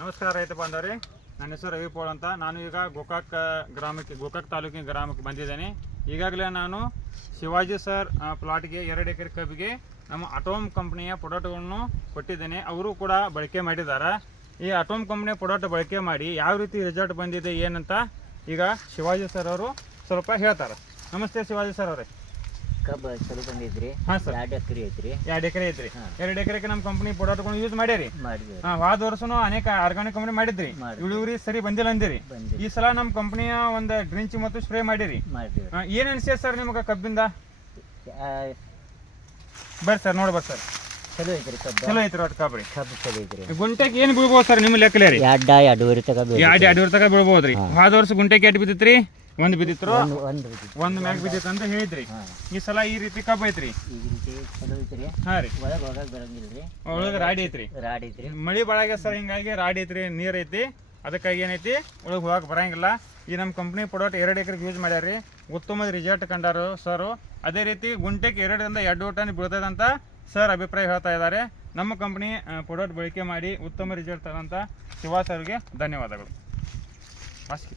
ನಮಸ್ಕಾರ ರೈತ ಬಾಂಧವ್ರಿ. ನನ್ನ ಹೆಸರು ರವಿ ಪೋಳ್ ಅಂತ. ನಾನು ಈಗ ಗೋಕಾಕ್ ಗ್ರಾಮಕ್ಕೆ, ಗೋಕಾಕ್ ತಾಲೂಕಿನ ಗ್ರಾಮಕ್ಕೆ ಬಂದಿದ್ದೇನೆ. ಈಗಾಗಲೇ ನಾನು ಶಿವಾಜಿ ಸರ್ ಪ್ಲಾಟ್ಗೆ ಎರಡು ಎಕರೆ ಕಬ್ಬಿಗೆ ನಮ್ಮ ಅಟೋಮ್ ಕಂಪ್ನಿಯ ಪ್ರಾಡಕ್ಟ್ಗಳನ್ನು ಕೊಟ್ಟಿದ್ದೇನೆ. ಅವರು ಕೂಡ ಬಳಕೆ ಮಾಡಿದ್ದಾರೆ. ಈ ಅಟೋಮ್ ಕಂಪ್ನಿಯ ಪ್ರಾಡಕ್ಟ್ ಬಳಕೆ ಮಾಡಿ ಯಾವ ರೀತಿ ರಿಸಲ್ಟ್ ಬಂದಿದೆ, ಏನಂತ ಈಗ ಶಿವಾಜಿ ಸರ್ ಅವರು ಸ್ವಲ್ಪ ಹೇಳ್ತಾರೆ. ನಮಸ್ತೆ ಶಿವಾಜಿ ಸರ್ ಅವರೇ. ಕಬ್ಬು ಚಲೋ ಬಂದಿದ್ರಿ ಹಾ ಸರ್. ಎರಡು ಎಕರೆ ಐತ್ರಿ. ಎರಡು ಎಕರೆ ಐತ್ರಿ. ಹಾ. ಎರಡು ಎಕರೆಗೆ ನಮ್ಮ ಕಂಪ್ನಿ ತಗೊಂಡು ಯೂಸ್ ಮಾಡ್ಯಾರಿ. ಮಾಡಿದ್ವಿ ಹಾ ಹೋದ ವರ್ಷನು ಅನೇಕ ಆರ್ಗಾನಿಕ್ ಕಂಪನಿ ಮಾಡಿದ್ರಿ. ಮಾಡಿದ್ವಿ. ಇಳುವರಿ ಸರಿ ಬಂದಿಲ್ಲ ಅಂದಿರಿ. ಈ ಸಲ ನಮ್ಮ ಕಂಪನಿಯ ಒಂದು ಡ್ರಿಂಚ್ ಮತ್ತು ಸ್ಪ್ರೇ ಮಾಡಿರಿ. ಮಾಡಿದ್ವಿ ಹಾ, ಏನ್ ಅನ್ಸಿದೆ ಸರ್ ನಿಮ್ಗೆ ಕಬ್ಬಿಂದ? ಬರ್ರಿ ಸರ್ ನೋಡಿ ಬರ್ರಿ ಸರ್. ಚಲೋ ಐತ್ರಿ ಕಬ್ಬು. ಚಲೋ ಐತ್ರಿ ಒಟ್ಟು ಕಬ್ರಿ. ಕಬ್ಬು ಚಲೋ ಐತ್ರಿ. ಗುಂಟೆಗೆ ಏನ್ ಬೀಳ್ಬೋದು ಸರ್ ನಿಮ್ಮ ಲೆಕ್ಕಲೇ ರೀ? ಎರಡ ಎರಡೂವರೆ ತಗ ಎರಡು ಎರಡೂವರೆ ತಗ ಬೀಳ್ಬೋದ್ರಿ. ಹೋದ ವರ್ಷ ಗುಂಟೆಗೆ ಎಟ್ ಬಿದ್ದಿತ್ರಿ. ಒಂದು ಬಿದ್ದಿತ್ತು. ಒಂದು ಮ್ಯಾಗ ಬಿದ್ದಿತ್ತು ಅಂತ ಹೇಳಿದ್ರಿ. ಈ ಸಲ ಈ ರೀತಿ ಕಬ್ಬು ಐತ್ರಿ? ಒಳಗ ರೀತಿ ಚಲೋ ಐತ್ರಿ. ಹಾ ರೀ. ಒಳಗೆ ಒಳಗೆ ರಾಡಿ ಐತ್ರಿ. ರಾಡ್ ಐತ್ರಿ. ಮಳಿ ಬಾಳಾಗ ಸರ್ ಹಿಂಗಾಗಿ ರಾಡಿ ಐತ್ರಿ ನೀರ್ ಐತಿ. ಅದಕ್ಕಾಗಿ ಏನೈತಿ? ಒಳಗೆ ಹೋಗಕ್ಕೆ ಬರಂಗಿಲ್ಲ. ಈ ನಮ್ಮ ಕಂಪ್ನಿ ಪ್ರಾಡಕ್ಟ್ ಎರಡು ಎಕರೆಗೆ ಯೂಸ್ ಮಾಡ್ಯಾರಿ ಉತ್ತಮ ರಿಸಲ್ಟ್ ಕಂಡಾರು ಸರ್. ಅದೇ ರೀತಿ ಗುಂಟೆಗೆ ಎರಡರಿಂದ ಎರಡು ಟನ್ ಬೀಳ್ತದಂತ ಅಂತ ಸರ್ ಅಭಿಪ್ರಾಯ ಹೇಳ್ತಾ ಇದ್ದಾರೆ. ನಮ್ಮ ಕಂಪ್ನಿ ಪ್ರಾಡಕ್ಟ್ ಬಳಕೆ ಮಾಡಿ ಉತ್ತಮ ರಿಸಲ್ಟ್ ತಗೊಂತ ಶಿವಾ ಸರ್ಗೆ ಧನ್ಯವಾದಗಳು. ಅಷ್ಟೇ